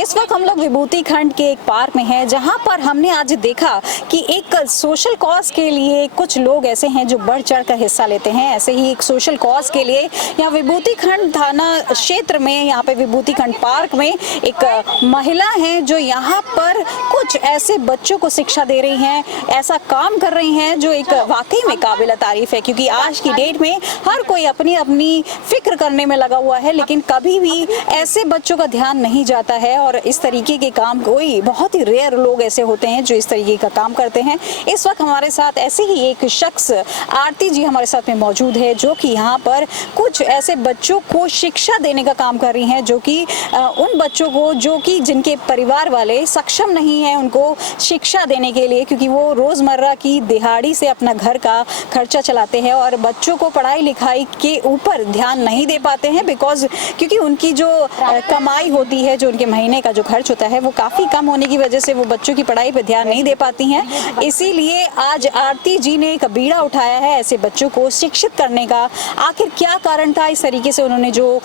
इस वक्त हम लोग विभूति खंड के एक पार्क में हैं, जहां पर हमने आज देखा कि एक सोशल कॉज के लिए कुछ लोग ऐसे हैं जो बढ़ चढ़ कर हिस्सा लेते हैं। ऐसे ही एक सोशल कॉज के लिए यहाँ विभूति खंड थाना क्षेत्र में, यहाँ पे विभूति खंड पार्क में एक महिला है जो यहाँ पर कुछ ऐसे बच्चों को शिक्षा दे रही हैं, ऐसा काम कर रही हैं जो एक वाकई में काबिल तारीफ है। क्योंकि आज की डेट में हर कोई अपनी अपनी फिक्र करने में लगा हुआ है, लेकिन कभी भी ऐसे बच्चों का ध्यान नहीं जाता है। और इस तरीके के काम कोई बहुत ही रेयर लोग ऐसे होते हैं जो इस तरीके का काम करते हैं। इस वक्त हमारे साथ ऐसे ही एक शख्स आरती जी हमारे साथ में मौजूद है, जो कि यहाँ पर कुछ ऐसे बच्चों को शिक्षा देने का काम कर रही हैं, जो कि उन बच्चों को जो कि जिनके परिवार वाले सक्षम नहीं हैं उनको शिक्षा देने के लिए, क्योंकि वो रोज़मर्रा की दिहाड़ी से अपना घर का खर्चा चलाते हैं और बच्चों को पढ़ाई लिखाई के ऊपर ध्यान नहीं दे पाते हैं। क्योंकि उनकी जो कमाई होती है, जो उनके महीने का जो खर्च होता है, वो काफ़ी कम होने की वजह से वो बच्चों की पढ़ाई पर ध्यान नहीं दे पाती हैं। इसीलिए आज आरती जी ने एक बीड़ा उठाया है ऐसे बच्चों को शिक्षित करने का। आखिर क्या कारण था इस तरीके से उन्होंने जो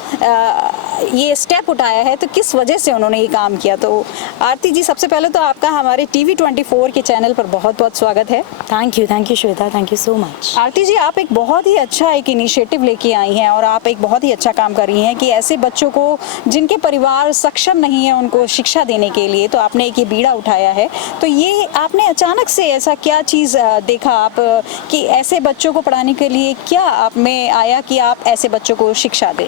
ये स्टेप उठाया है, तो किस वजह से उन्होंने ये काम किया। तो आरती जी, सबसे पहले तो आपका हमारे TV24 के चैनल पर बहुत बहुत स्वागत है। Thank you Shweta, thank you so much. Aarti ji, आप एक बहुत ही अच्छा एक इनिशिएटिव लेके आई हैं और आप एक बहुत ही अच्छा काम कर रही हैं कि ऐसे बच्चों को जिनके परिवार सक्षम नहीं है उनको शिक्षा देने के लिए, तो आपने एक ये बीड़ा उठाया है। तो ये आपने अचानक से ऐसा क्या चीज़ देखा आप कि ऐसे बच्चों को पढ़ाने के लिए क्या आप में आया कि आप ऐसे बच्चों को शिक्षा दें?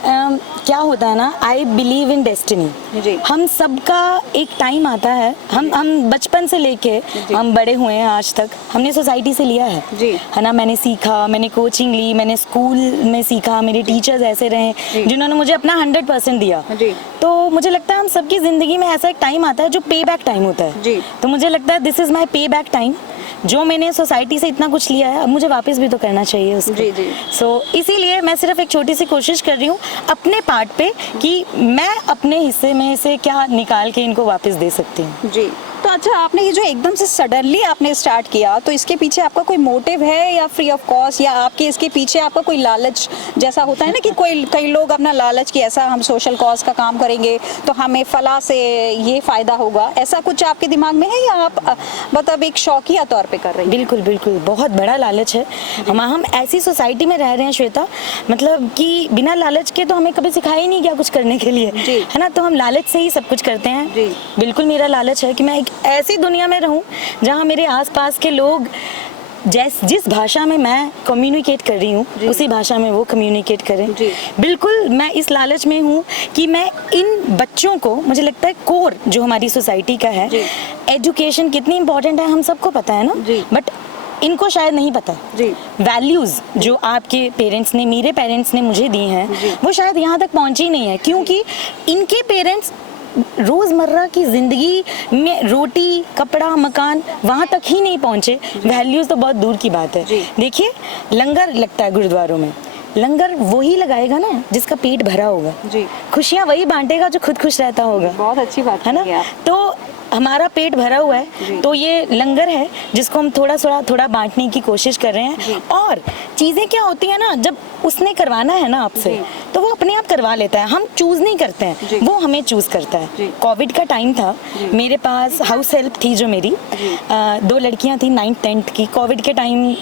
क्या होता है ना, आई बिलीव इन डेस्टिनी। हम सबका एक टाइम आता है, हम बचपन से लेके हम बड़े हुए हैं आज तक, हमने सोसाइटी से लिया है ना। मैंने सीखा, मैंने कोचिंग ली, मैंने स्कूल में सीखा, मेरे टीचर्स ऐसे रहे जिन्होंने मुझे अपना 100% दिया। तो मुझे लगता है हम सबकी ज़िंदगी में ऐसा एक टाइम आता है जो पे बैक टाइम होता है। तो मुझे लगता है दिस इज़ माई पे बैक टाइम। जो मैंने सोसाइटी से इतना कुछ लिया है, अब मुझे वापस भी तो करना चाहिए उसको। सो इसीलिए मैं सिर्फ एक छोटी सी कोशिश कर रही हूँ अपने पार्ट पे कि मैं अपने हिस्से में से क्या निकाल के इनको वापस दे सकती हूँ। जी। तो अच्छा, आपने ये जो एकदम से सडनली आपने स्टार्ट किया, तो इसके पीछे आपका कोई मोटिव है या फ्री ऑफ कॉस्ट, या आपके इसके पीछे आपका कोई लालच जैसा होता है ना कि कई लोग अपना लालच कि ऐसा हम सोशल कॉज का काम करेंगे तो हमें फला से ये फ़ायदा होगा, ऐसा कुछ आपके दिमाग में है या आप मतलब एक शौकिया तौर पे कर रहे हैं? बिल्कुल बहुत बड़ा लालच है। हम ऐसी सोसाइटी में रह रहे हैं श्वेता, मतलब कि बिना लालच के तो हमें कभी सिखाया ही नहीं गया कुछ करने के लिए, है ना। तो हम लालच से ही सब कुछ करते हैं। बिल्कुल मेरा लालच है कि मैं ऐसी दुनिया में रहूं जहां मेरे आसपास के लोग जिस भाषा में मैं कम्युनिकेट कर रही हूँ उसी भाषा में वो कम्युनिकेट करें। बिल्कुल मैं इस लालच में हूँ कि मैं इन बच्चों को, मुझे लगता है कोर जो हमारी सोसाइटी का है, एजुकेशन कितनी इम्पोर्टेंट है हम सबको पता है ना, बट इनको शायद नहीं पता। वैल्यूज़ जो आपके पेरेंट्स ने, मेरे पेरेंट्स ने मुझे दी हैं, वो शायद यहाँ तक पहुँची ही नहीं है, क्योंकि इनके पेरेंट्स रोज़मर्रा की ज़िंदगी में रोटी कपड़ा मकान वहाँ तक ही नहीं पहुँचे, वैल्यूज़ तो बहुत दूर की बात है। देखिए, लंगर लगता है गुरुद्वारों में, लंगर वही लगाएगा ना जिसका पेट भरा होगा। खुशियाँ वही बांटेगा जो खुद खुश रहता होगा। बहुत अच्छी बात है ना। तो हमारा पेट भरा हुआ है, तो ये लंगर है जिसको हम थोड़ा बांटने की कोशिश कर रहे हैं। और चीज़ें क्या होती है ना, जब उसने करवाना है ना आपसे, तो वो अपने आप करवा लेता है। हम चूज़ नहीं करते हैं, वो हमें चूज़ करता है। कोविड का टाइम था, मेरे पास हाउस हेल्प थी जो मेरी 2 लड़कियां थी 9th 10th की। कोविड के टाइम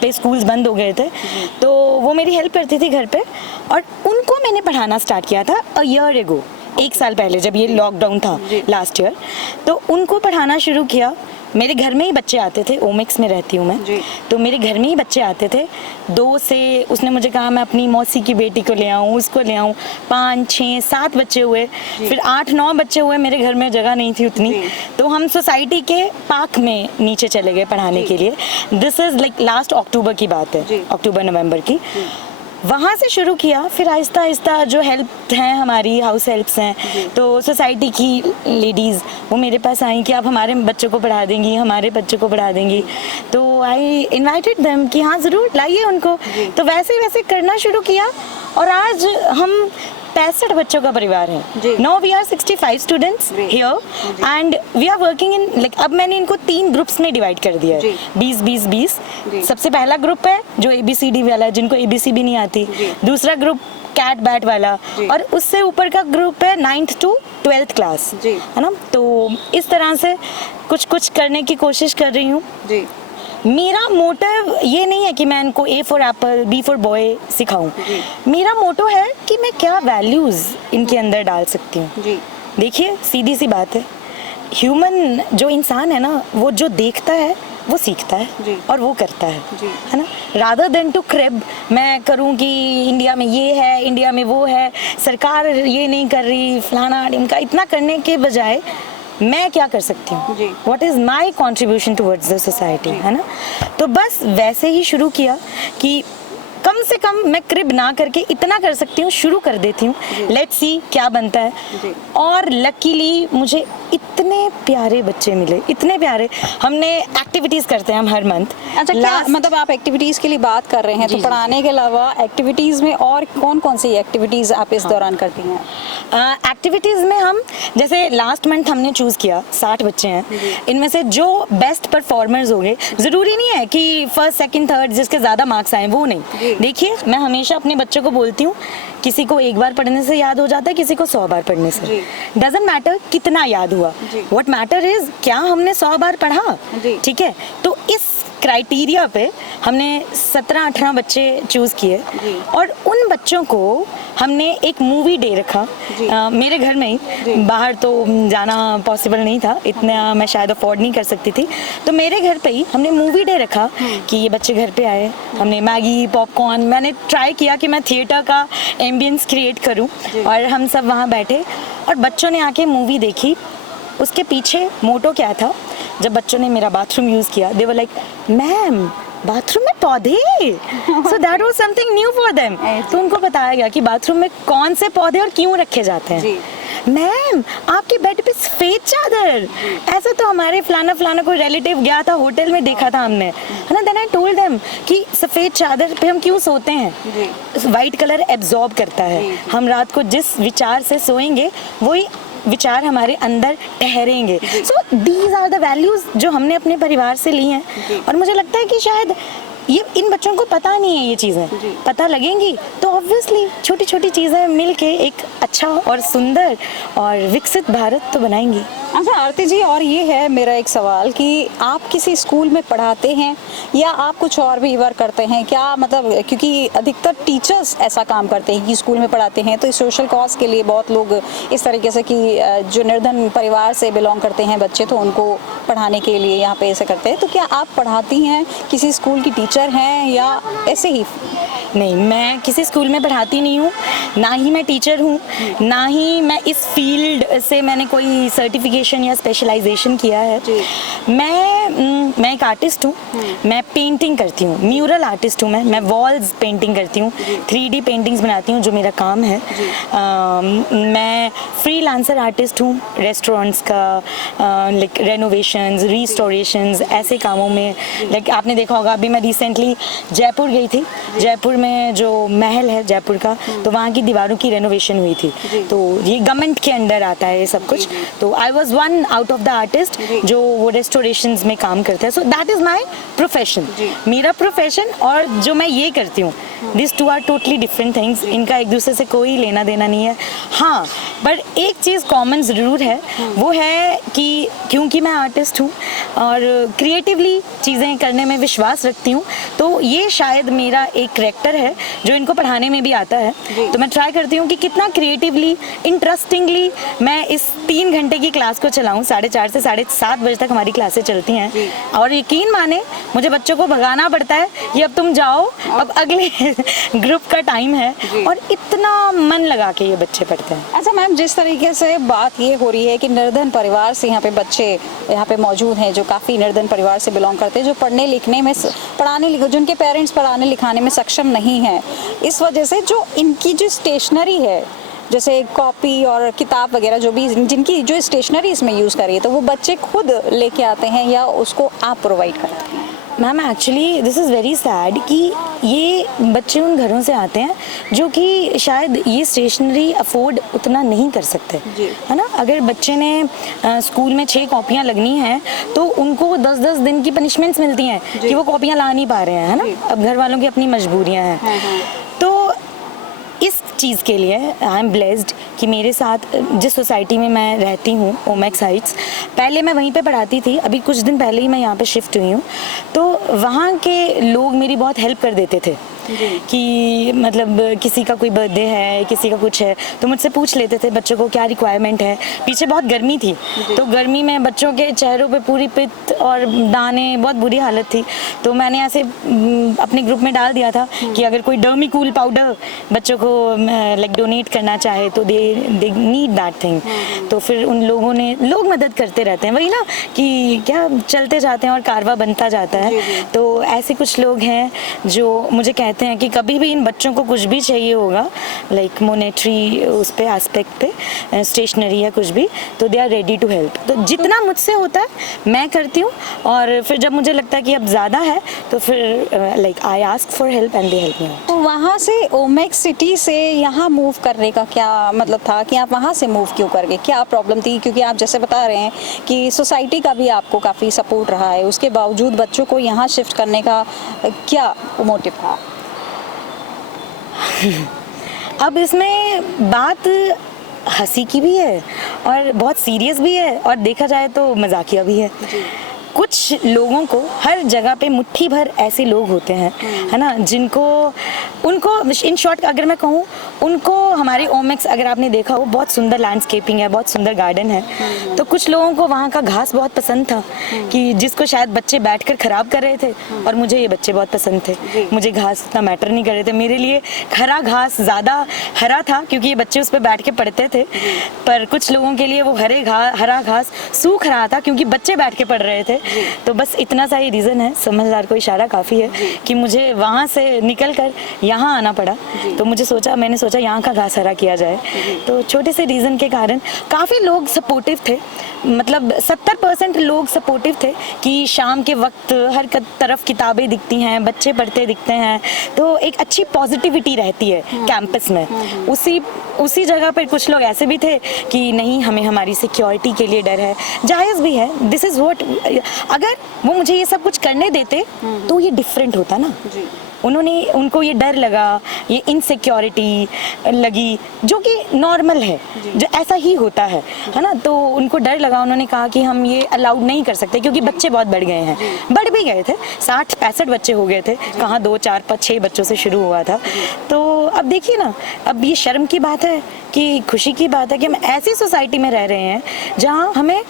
पे स्कूल्स बंद हो गए थे, तो वो मेरी हेल्प करती थी घर पे, और उनको मैंने पढ़ाना स्टार्ट किया था अ ईयर एगो, 1 साल पहले जब ये लॉकडाउन था लास्ट ईयर। तो उनको पढ़ाना शुरू किया। मेरे घर में ही बच्चे आते थे, ओमिक्स में रहती हूँ मैं, तो मेरे घर में ही बच्चे आते थे। 2 से उसने मुझे कहा मैं अपनी मौसी की बेटी को ले आऊँ, उसको ले आऊँ। 5 6 7 बच्चे हुए, फिर 8 9 बच्चे हुए। मेरे घर में जगह नहीं थी उतनी, तो हम सोसाइटी के पार्क में नीचे चले गए पढ़ाने के लिए। This is like last October की बात है, अक्टूबर नवंबर की। वहाँ से शुरू किया, फिर आहिस्ता आहिस्ता जो हेल्प हैं हमारी, हाउस हेल्प्स हैं, तो सोसाइटी की लेडीज़ वो मेरे पास आई कि आप हमारे बच्चों को पढ़ा देंगी, हमारे बच्चों को पढ़ा देंगी। तो आई इनवाइटेड देम कि हाँ ज़रूर लाइए उनको। तो वैसे वैसे करना शुरू किया, और आज हम 65 बच्चों का परिवार है। Now we are 65 students here and we are working in like, अब मैंने इनको 3 ग्रुप्स में डिवाइड कर दिया है, 20-20-20। सबसे पहला ग्रुप है जो ABCD वाला, जिनको ABC भी नहीं आती। दूसरा ग्रुप कैट बैट वाला, और उससे ऊपर का ग्रुप है 9th to 12th क्लास, जी। है ना। तो इस तरह से कुछ कुछ करने की कोशिश कर रही हूँ जी। मेरा मोटिव ये नहीं है कि मैं इनको A for apple B for boy सिखाऊं। मेरा मोटो है कि मैं क्या वैल्यूज इनके अंदर डाल सकती हूँ। जी। देखिए सीधी सी बात है, ह्यूमन जो इंसान है ना, वो जो देखता है वो सीखता है जी। और वो करता जी। है ना। रादर देन टू क्रिब मैं करूँ कि इंडिया में ये है, इंडिया में वो है, सरकार ये नहीं कर रही, फलाना इनका, इतना करने के बजाय मैं क्या कर सकती हूँ, what is my contribution towards the society, है ना। तो बस वैसे ही शुरू किया कि कम से कम मैं क्रिब ना करके इतना कर सकती हूँ, शुरू कर देती हूँ, लेट्स सी क्या बनता है। और लकीली मुझे इतने प्यारे बच्चे मिले, इतने प्यारे। हमने एक्टिविटीज़ करते हैं हम हर मंथ। अच्छा, क्या मतलब आप एक्टिविटीज़ के लिए बात कर रहे हैं, तो पढ़ाने के अलावा एक्टिविटीज़ में और कौन कौन सी एक्टिविटीज़ आप इस दौरान करती हैं? एक्टिविटीज़ में हम जैसे लास्ट मंथ हमने चूज़ किया 60 बच्चे हैं, इनमें से जो बेस्ट परफॉर्मर्स होंगे, ज़रूरी नहीं है कि फर्स्ट सेकंड थर्ड जिसके ज़्यादा मार्क्स आए वो नहीं। देखिए मैं हमेशा अपने बच्चों को बोलती हूँ, किसी को एक बार पढ़ने से याद हो जाता है, किसी को 100 बार पढ़ने से। डजंट मैटर कितना याद हुआ, व्हाट मैटर इज क्या हमने 100 बार पढ़ा, ठीक है। तो इस क्राइटेरिया पे हमने 17-18 बच्चे चूज किए और उन बच्चों को हमने एक मूवी डे रखा मेरे घर में ही। बाहर तो जाना पॉसिबल नहीं था, इतना मैं शायद अफोर्ड नहीं कर सकती थी, तो मेरे घर पे ही हमने मूवी डे रखा कि ये बच्चे घर पे आए, हमने मैगी पॉपकॉर्न, मैंने ट्राई किया कि मैं थिएटर का एम्बियंस क्रिएट करूं और हम सब वहाँ बैठे और बच्चों ने आके मूवी देखी। उसके पीछे मोटो क्या था, जब बच्चों ने मेरा बाथरूम यूज़ किया, दे वर लाइक मैम बाथरूम में पौधे, so that was something new for them. तो उनको बताया गया कि बाथरूम में कौन से पौधे और क्यों रखे जाते हैं। मैम आपके बेड पे सफेद चादर, ऐसा तो हमारे फलाना फलाना कोई रिलेटिव गया था होटल में, देखा था हमने, है ना। देन आई टोल्ड देम कि सफेद चादर पे हम क्यों सोते हैं, वाइट कलर एब्जॉर्ब करता है, हम रात को जिस विचार से सोएंगे वही विचार हमारे अंदर ठहरेंगे। So these are the values जो हमने अपने परिवार से ली हैं और मुझे लगता है कि शायद ये इन बच्चों को पता नहीं है, ये चीज़ें पता लगेंगी तो ऑब्वियसली छोटी छोटी चीज़ें मिलके एक अच्छा और सुंदर और विकसित भारत तो बनाएंगी। अच्छा आरती जी, और ये है मेरा एक सवाल कि आप किसी स्कूल में पढ़ाते हैं या आप कुछ और भी वर्क करते हैं क्या, मतलब क्योंकि अधिकतर टीचर्स ऐसा काम करते हैं कि स्कूल में पढ़ाते हैं, तो इस सोशल कॉज के लिए बहुत लोग इस तरीके से कि जो निर्धन परिवार से बिलोंग करते हैं बच्चे, तो उनको पढ़ाने के लिए यहाँ पे ऐसे करते हैं, तो क्या आप पढ़ाती हैं, किसी स्कूल की टीचर हैं या ऐसे ही? नहीं, मैं किसी स्कूल में पढ़ाती नहीं हूँ, ना ही मैं टीचर हूँ, ना ही मैं इस फील्ड से मैंने कोई सर्टिफिकेशन या स्पेशलाइजेशन किया है। मैं एक आर्टिस्ट हूँ, मैं पेंटिंग करती हूँ, म्यूरल आर्टिस्ट हूँ, मैं वॉल्स पेंटिंग करती हूँ, 3D पेंटिंग्स बनाती हूँ जो मेरा काम है। मैं फ्रीलांसर आर्टिस्ट हूँ, रेस्टोरेंट्स का लाइक रेनोवेशंस, रिस्टोरेशंस, ऐसे कामों में। लाइक आपने देखा होगा अभी मैं रिसेंटली जयपुर गई थी, जयपुर में जो महल है जयपुर का, तो वहाँ की दीवारों की रेनोवेशन हुई थी, तो ये गवर्नमेंट के अंडर आता है ये सब कुछ। तो I was one out of the artist जो वो रेस्टोरेशंस में काम करते हैं। So that is my profession, मेरा प्रोफेशन और जो मैं ये करती हूँ, this two are totally different things, इनका एक दूसरे से कोई लेना देना नहीं है। हाँ, बट एक चीज़ कॉमन ज़रूर है, वो है कि क्योंकि मैं आर्टिस्ट हूँ और क्रिएटिवली चीज़ें करने में विश्वास रखती हूँ, तो ये शायद मेरा एक करैक्टर है जो इनको पढ़ाने में भी आता है। तो मैं ट्राई करती हूँ कि कितना क्रिएटिवली, इंटरेस्टिंगली मैं इस 3 घंटे की क्लास को चलाऊँ। 4:30 से 7:30 बजे तक हमारी क्लासेस चलती हैं और यकीन माने मुझे बच्चों को भगाना पड़ता है कि अब तुम जाओ, अब अगले ग्रुप का टाइम है, और इतना मन लगा के ये बच्चे पढ़ते हैं। अच्छा मैम, जिस तरीके से बात ये हो रही है कि निर्धन परिवार से यहाँ पे बच्चे यहाँ पे मौजूद हैं जो काफ़ी निर्धन परिवार से बिलोंग करते हैं, जो पढ़ने लिखने में जिनके पेरेंट्स पढ़ाने लिखाने में सक्षम नहीं हैं, इस वजह से जो इनकी जो स्टेशनरी है, जैसे कॉपी और किताब वगैरह जो भी जिनकी जो स्टेशनरी इसमें यूज़ करी है, तो वो बच्चे खुद लेके आते हैं या उसको आप प्रोवाइड करते हैं? Ma'am actually this is very sad कि ये बच्चे उन घरों से आते हैं जो कि शायद ये स्टेशनरी अफोर्ड उतना नहीं कर सकते, है ना। अगर बच्चे ने स्कूल में 6 कॉपियाँ लगनी हैं तो उनको 10-10 दिन की पनिशमेंट्स मिलती हैं कि वो कॉपियाँ ला नहीं पा रहे हैं, है ना। अब घर वालों की अपनी मजबूरियाँ हैं। तो इस चीज़ के लिए आई एम ब्लेस्ड कि मेरे साथ जिस सोसाइटी में मैं रहती हूँ, ओमेक्स हाइट्स, पहले मैं वहीं पे पढ़ाती थी, अभी कुछ दिन पहले ही मैं यहाँ पे शिफ्ट हुई हूँ, तो वहाँ के लोग मेरी बहुत हेल्प कर देते थे कि मतलब किसी का कोई बर्थडे है, किसी का कुछ है, तो मुझसे पूछ लेते थे बच्चों को क्या रिक्वायरमेंट है। पीछे बहुत गर्मी थी, तो गर्मी में बच्चों के चेहरों पे पूरी पित्त और दाने, बहुत बुरी हालत थी। तो मैंने ऐसे अपने ग्रुप में डाल दिया था कि अगर कोई डर्मिकूल पाउडर बच्चों को लाइक डोनेट करना चाहे तो दे नीड दैट थिंग। तो फिर उन लोगों ने, लोग मदद करते रहते हैं, वही ना कि क्या चलते जाते हैं और कारवा बनता जाता है। तो ऐसे कुछ लोग हैं जो मुझे कहते हैं कि कभी भी इन बच्चों को कुछ भी चाहिए होगा, लाइक मोनेटरी उस पे एस्पेक्ट पे, स्टेशनरी या कुछ भी, तो they are ready to help. तो जितना मुझसे होता है मैं करती हूँ, और फिर जब मुझे लगता है कि अब ज़्यादा है तो फिर like I ask for help and they help me out. तो वहाँ से ओमेक्स सिटी से यहाँ मूव करने का क्या मतलब था कि आप वहाँ से मूव क्यों कर गए, क्या प्रॉब्लम थी? क्योंकि आप जैसे बता रहे हैं कि सोसाइटी का भी आपको काफ़ी सपोर्ट रहा है, उसके बावजूद बच्चों को यहाँ शिफ्ट करने का क्या मोटिव था? अब इसमें बात हंसी की भी है और बहुत सीरियस भी है, और देखा जाए तो मजाकिया भी है। कुछ लोगों को हर जगह पे मुट्ठी भर ऐसे लोग होते हैं, है ना, जिनको, उनको इन शॉर्ट अगर मैं कहूँ, उनको हमारे ओमेक्स, अगर आपने देखा हो, बहुत सुंदर लैंडस्केपिंग है, बहुत सुंदर गार्डन है। तो कुछ लोगों को वहाँ का घास बहुत पसंद था, कि जिसको शायद बच्चे बैठकर ख़राब कर रहे थे, और मुझे ये बच्चे बहुत पसंद थे। मुझे घास इतना मैटर नहीं कर रहे थे, मेरे लिए हरा घास ज़्यादा हरा था क्योंकि ये बच्चे उस पर बैठ के पढ़ते थे। पर कुछ लोगों के लिए वो हरा घास सूख रहा था क्योंकि बच्चे बैठ के पढ़ रहे थे। तो बस इतना सा ही रीज़न है, समझदार को इशारा काफ़ी है, कि मुझे वहाँ से निकल कर यहाँ आना पड़ा। तो मैंने सोचा यहाँ का घास हरा किया जाए। तो छोटे से रीज़न के कारण काफ़ी लोग सपोर्टिव थे, मतलब 70% लोग सपोर्टिव थे कि शाम के वक्त हर तरफ किताबें दिखती हैं, बच्चे पढ़ते दिखते हैं, तो एक अच्छी पॉजिटिविटी रहती है कैंपस में। उसी जगह पर कुछ लोग ऐसे भी थे कि नहीं, हमें हमारी सिक्योरिटी के लिए डर है, जायज़ भी है, दिस इज़ व्हाट। अगर वो मुझे ये सब कुछ करने देते तो ये डिफरेंट होता ना। उनको ये डर लगा, ये इनसिक्योरिटी लगी, जो कि नॉर्मल है, जो ऐसा ही होता है ना। तो उनको डर लगा, उन्होंने कहा कि हम ये अलाउड नहीं कर सकते क्योंकि बच्चे बहुत बढ़ गए हैं, बढ़ भी गए थे, 60-65 बच्चे हो गए थे, कहाँ 2, 4, 5, 6 बच्चों से शुरू हुआ था। तो अब देखिए ना, अब ये शर्म की बात है कि खुशी की बात है कि हम ऐसी सोसाइटी में रह रहे हैं जहाँ हमें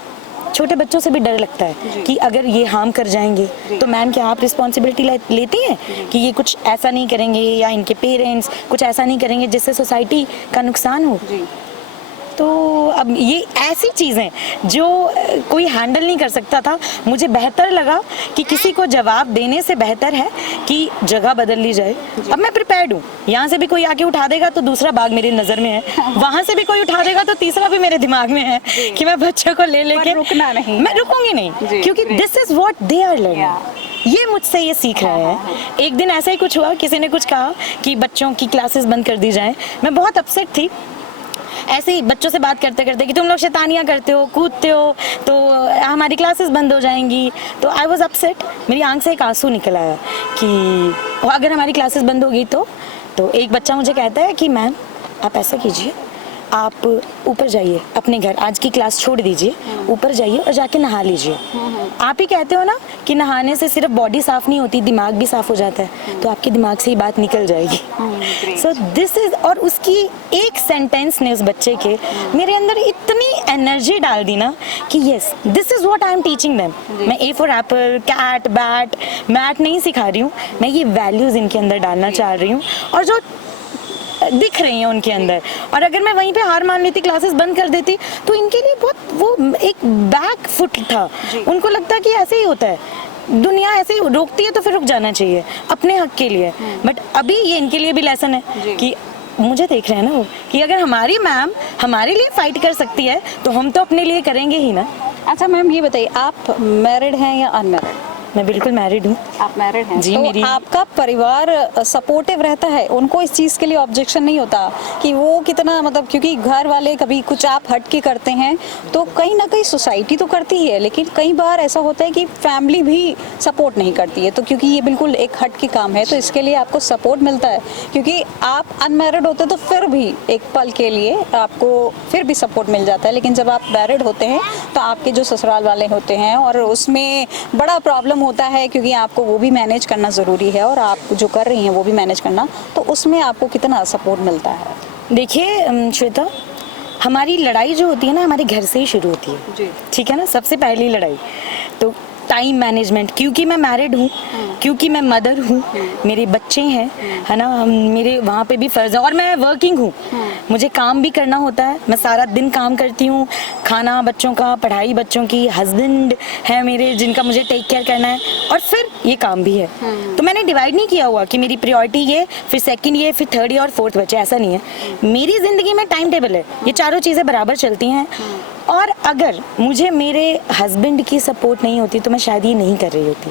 छोटे बच्चों से भी डर लगता है कि अगर ये हार्म कर जाएंगे तो मैम क्या आप रिस्पॉन्सिबिलिटी लेती हैं कि ये कुछ ऐसा नहीं करेंगे, या इनके पेरेंट्स कुछ ऐसा नहीं करेंगे जिससे सोसाइटी का नुकसान हो। तो अब ये ऐसी चीज़ें जो कोई हैंडल नहीं कर सकता था, मुझे बेहतर लगा कि किसी को जवाब देने से बेहतर है कि जगह बदल ली जाए। अब मैं प्रिपेयर्ड हूँ, यहाँ से भी कोई आके उठा देगा तो दूसरा बाग मेरी नज़र में है, वहाँ से भी कोई उठा देगा तो तीसरा भी मेरे दिमाग में है कि मैं बच्चों को ले लेके रुकना नहीं, मैं रुकूंगी नहीं, क्योंकि this is what they are learning. ये मुझसे ये सीख रहे हैं। एक दिन ऐसा ही कुछ हुआ, किसी ने कुछ कहा कि बच्चों की क्लासेस बंद कर दी जाएं। मैं बहुत अपसेट थी, ऐसे ही बच्चों से बात करते करते कि तुम लोग शैतानियाँ करते हो, कूदते हो, तो हमारी क्लासेस बंद हो जाएंगी। तो आई वॉज अपसेट, मेरी आंख से एक आंसू निकल आया कि अगर हमारी क्लासेस बंद होगी तो एक बच्चा मुझे कहता है कि मैम आप ऐसा कीजिए, आप ऊपर जाइए अपने घर, आज की क्लास छोड़ दीजिए, ऊपर जाइए और जाके नहा लीजिए। आप ही कहते हो ना कि नहाने से सिर्फ बॉडी साफ नहीं होती, दिमाग भी साफ हो जाता है, तो आपके दिमाग से ही बात निकल जाएगी। सो दिस इज, और उसकी एक सेंटेंस ने उस बच्चे के मेरे अंदर इतनी एनर्जी डाल दी ना कि yes, this is what I am teaching them. मैं A for apple, cat, bat, mat नहीं सिखा रही हूँ, मैं ये वैल्यूज इनके अंदर डालना चाह रही हूँ और जो दिख रही हैं उनके अंदर। और अगर मैं वहीं पे हार मान लेती, क्लासेस बंद कर देती, तो इनके लिए बहुत वो एक बैक फुट था। उनको लगता है कि ऐसे ही होता है, दुनिया ऐसे ही रोकती है तो फिर रुक जाना चाहिए अपने हक के लिए। बट अभी ये इनके लिए भी लेसन है कि मुझे देख रहे हैं ना वो, कि अगर हमारी मैम हमारे लिए फाइट कर सकती है तो हम तो अपने लिए करेंगे ही ना। अच्छा मैम, ये बताइए, आप मैरिड हैं या अनमैरिड? मैं बिल्कुल मैरिड हूँ। आप मैरिड हैं जी, तो मेरी- आपका परिवार सपोर्टिव रहता है, उनको इस चीज़ के लिए ऑब्जेक्शन नहीं होता कि वो कितना मतलब, क्योंकि घर वाले कभी कुछ आप हट के करते हैं तो कहीं ना कहीं सोसाइटी तो करती है, लेकिन कई बार ऐसा होता है कि फैमिली भी सपोर्ट नहीं करती है, तो क्योंकि ये बिल्कुल एक हट के काम है तो इसके लिए आपको सपोर्ट मिलता है, क्योंकि आप अनमैरिड होते तो फिर भी एक पल के लिए आपको फिर भी सपोर्ट मिल जाता है, लेकिन जब आप मैरिड होते हैं तो आपके जो ससुराल वाले होते हैं और उसमें बड़ा प्रॉब्लम होता है, क्योंकि आपको वो भी मैनेज करना ज़रूरी है और आप जो कर रही हैं वो भी मैनेज करना, तो उसमें आपको कितना सपोर्ट मिलता है? देखिए श्वेता, हमारी लड़ाई जो होती है ना हमारे घर से ही शुरू होती है जी। ठीक है ना। सबसे पहली लड़ाई तो टाइम मैनेजमेंट, क्योंकि मैं मैरिड हूँ, क्योंकि मैं मदर हूँ, मेरे बच्चे हैं, है ना, मेरे वहाँ पे भी फ़र्ज़ है और मैं वर्किंग हूँ, मुझे काम भी करना होता है, मैं सारा दिन काम करती हूँ, खाना बच्चों का, पढ़ाई बच्चों की, हस्बैंड है मेरे जिनका मुझे टेक केयर करना है और फिर ये काम भी है। तो मैंने डिवाइड नहीं किया हुआ कि मेरी प्रायोरिटी ये, फिर सेकंड ये, फिर थर्ड ये और फोर्थ बच्चे, ऐसा नहीं है। मेरी ज़िंदगी में टाइम टेबल है, ये चारों चीज़ें बराबर चलती हैं और अगर मुझे मेरे हस्बैंड की सपोर्ट नहीं होती तो मैं शायद ये नहीं कर रही होती,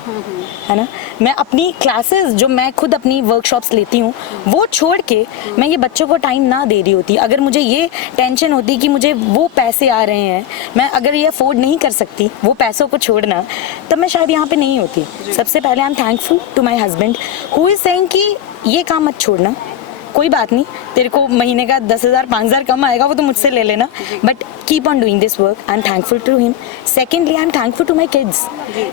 है ना। मैं अपनी क्लासेस जो मैं खुद अपनी वर्कशॉप्स लेती हूँ वो छोड़ के मैं ये बच्चों को टाइम ना दे रही होती, अगर मुझे ये टेंशन होती कि मुझे वो पैसे आ रहे हैं, मैं अगर ये अफोर्ड नहीं कर सकती वो पैसों को छोड़ना, तब मैं शायद यहाँ पे नहीं होती। सबसे पहले I am thankful to my husband who is saying कि ये काम मत छोड़ना, कोई बात नहीं, तेरे को महीने का 10,000 5,000 कम आएगा वो तो मुझसे ले लेना, but keep on doing this work. I am thankful to him. Secondly I am thankful to my kids.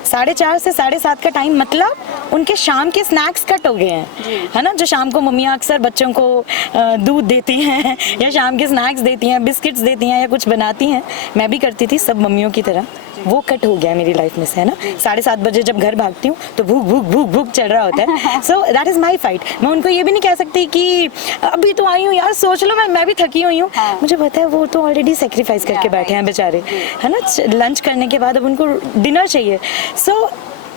4:30 से 7:30 का टाइम मतलब उनके शाम के स्नैक्स कट हो गए हैं, है ना, जो शाम को मम्मियाँ अक्सर बच्चों को दूध देती हैं या शाम के स्नैक्स देती हैं, बिस्किट्स देती हैं या कुछ बनाती हैं, मैं भी करती थी सब मम्मियों की तरह, वो कट हो गया मेरी लाइफ में से, है ना। 7:30 बजे जब घर भागती हूँ तो भूख भूख भूख भूख चल रहा होता है। सो दैट इज माई फाइट। मैं उनको ये भी नहीं कह सकती कि अभी तो आई हूँ यार, सोच लो मैं भी थकी हुई हूँ। मुझे पता है वो तो ऑलरेडी सेक्रीफाइस करके बैठे हैं बेचारे, है ना, लंच करने के बाद अब उनको डिनर चाहिए। सो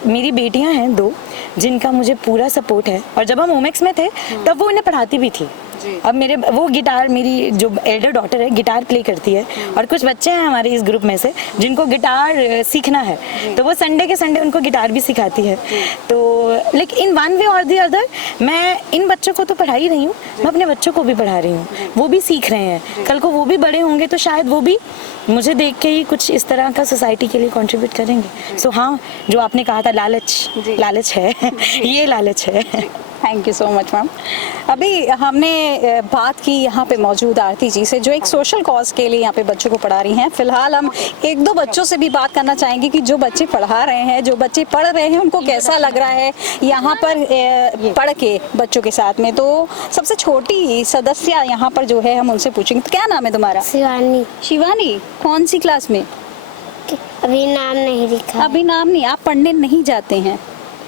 मेरी बेटियां हैं 2 जिनका मुझे पूरा सपोर्ट है, और जब हम ओमेक्स में थे तब वो उन्हें पढ़ाती भी थी। अब मेरे वो गिटार, मेरी जो एल्डर डॉटर है गिटार प्ले करती है, और कुछ बच्चे हैं हमारे इस ग्रुप में से जिनको गिटार सीखना है, तो वो संडे के संडे उनको गिटार भी सिखाती है। तो लेकिन इन वन वे और दी अदर मैं इन बच्चों को तो पढ़ा ही रही हूँ, मैं अपने बच्चों को भी पढ़ा रही हूँ, वो भी सीख रहे हैं, कल को वो भी बड़े होंगे तो शायद वो भी मुझे देख के ही कुछ इस तरह का सोसाइटी के लिए कंट्रीब्यूट करेंगे। सो हाँ, जो आपने कहा था लालच है ये लालच है। Thank you so much ma'am. अभी हमने बात की यहाँ पे मौजूद आरती जी से, जो एक सोशल कॉज के लिए यहाँ पे बच्चों को पढ़ा रही हैं। फिलहाल हम 1-2 बच्चों से भी बात करना चाहेंगे कि जो बच्चे पढ़ा रहे हैं, जो बच्चे पढ़ रहे हैं, उनको कैसा लग रहा है यहाँ पर पढ़ के बच्चों के साथ में। तो सबसे छोटी सदस्य यहाँ पर जो है हम उनसे पूछेंगे, तो क्या नाम है तुम्हारा? शिवानी। शिवानी, कौन सी क्लास में? अभी नाम नहीं लिखा। अभी नाम नहीं। आप पढ़ने नहीं जाते हैं?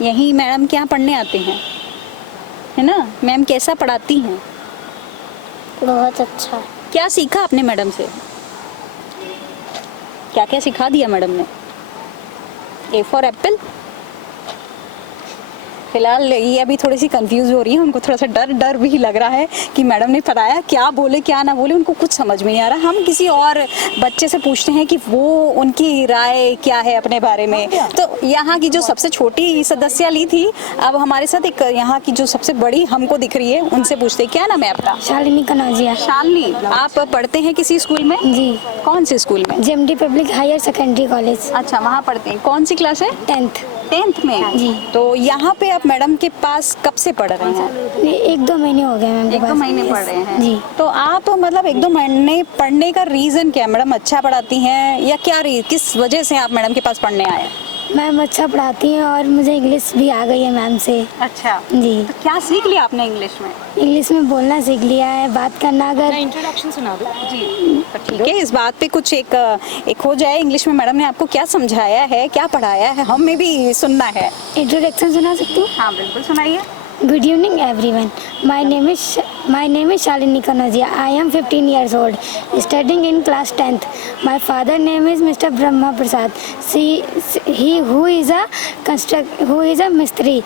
यहीं मैडम के यहाँ पढ़ने आते हैं, है ना। मैम कैसा पढ़ाती हैं? बहुत अच्छा। क्या सीखा आपने मैडम से? क्या क्या सिखा दिया मैडम ने? ए फॉर एप्पल। फिलहाल ये अभी थोड़ी सी कंफ्यूज हो रही है, उनको थोड़ा सा डर भी लग रहा है कि मैडम ने पढ़ाया, क्या बोले क्या ना बोले, उनको कुछ समझ में नहीं आ रहा। हम किसी और बच्चे से पूछते हैं कि वो उनकी राय क्या है अपने बारे में। तो यहाँ की जो सबसे छोटी सदस्य ली थी, अब हमारे साथ एक यहाँ की जो सबसे बड़ी हमको दिख रही है, उनसे पूछते हैं, क्या नाम है आपका? शालिनी कनौजिया। शालिनी, आप पढ़ते हैं किसी स्कूल में? जी। कौन से स्कूल में? JMD public higher secondary college. अच्छा, वहाँ पढ़ते हैं। कौन सी क्लास है? 10th में। जी। तो यहाँ पे आप मैडम के पास कब से पढ़ रहे हैं? 1-2 महीने हो गए मैम के पास। 1-2 महीने पढ़ रहे हैं। जी। तो आप मतलब 1-2 महीने पढ़ने का रीजन क्या है? मैडम अच्छा पढ़ाती हैं या क्या किस वजह से आप मैडम के पास पढ़ने आए? मैम अच्छा पढ़ाती हैं और मुझे इंग्लिश भी आ गई है मैम से। अच्छा जी। तो क्या सीख लिया आपने इंग्लिश में? इंग्लिश में बोलना सीख लिया है, बात करना। अगर इंट्रोडक्शन सुना दो जी। तो ठीक है, इस बात पे कुछ एक हो जाए, इंग्लिश में मैडम ने आपको क्या समझाया है, क्या पढ़ाया है, हमें भी सुनना है। इंट्रोडक्शन सुना सकती हूँ? हाँ बिल्कुल, सुनाइए। Good evening everyone. My name is Shalini Kanodia. I am 15 years old, studying in class 10th. My father name is Mr. Brahma Prasad. Who is a mistri.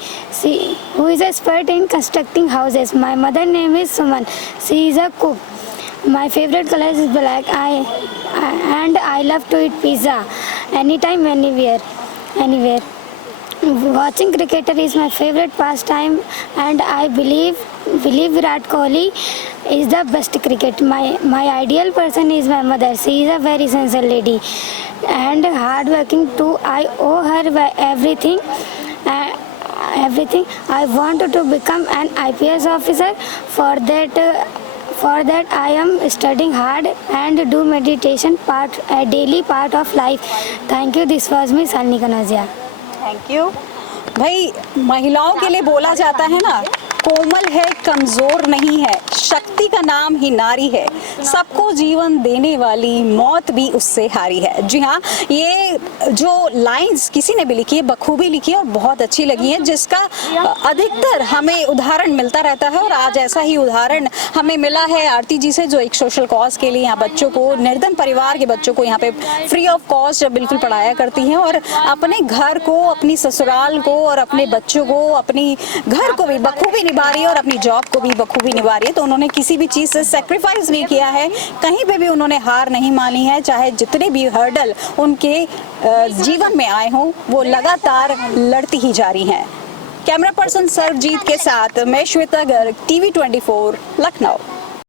Who is expert in constructing houses. My mother name is Suman. She is a cook. My favorite color is black. I love to eat pizza anytime, anywhere. watching cricketer is my favorite pastime, and I believe Virat Kohli is the best cricket. My ideal person is my mother. She is a very sincere lady and hardworking too. I owe her everything. Everything. I want to become an IPS officer. For that I am studying hard and do meditation a daily part of life. Thank you. This was me, Shalini Kanodia. Thank you. भाई महिलाओं के लिए बोला जाता है ना, कोमल है कमजोर नहीं है, शक्ति का नाम ही नारी है, सबको जीवन देने वाली मौत भी उससे हारी है। जी हाँ, ये जो लाइंस किसी ने भी लिखी है बखूबी लिखी है और बहुत अच्छी लगी है, जिसका अधिकतर हमें उदाहरण मिलता रहता है। और आज ऐसा ही उदाहरण हमें मिला है आरती जी से, जो एक सोशल कॉज के लिए यहाँ बच्चों को, निर्धन परिवार के बच्चों को यहाँ पे फ्री ऑफ कॉस्ट बिल्कुल पढ़ाया करती हैं और अपने घर को, अपनी ससुराल को और अपने बच्चों को, अपनी घर को भी बखूबी निभा रही है और अपनी जॉब को भी बखूबी निभा रही है। तो उन्होंने किसी भी चीज़ से सेक्रीफाइस नहीं किया है, कहीं पे भी उन्होंने हार नहीं मानी है, चाहे जितने भी हर्डल उनके जीवन में आए हों, वो लगातार लड़ती ही जा रही हैं। कैमरा पर्सन सर्वजीत के साथ मैं श्वेता गर्ग, TV 24 लखनऊ।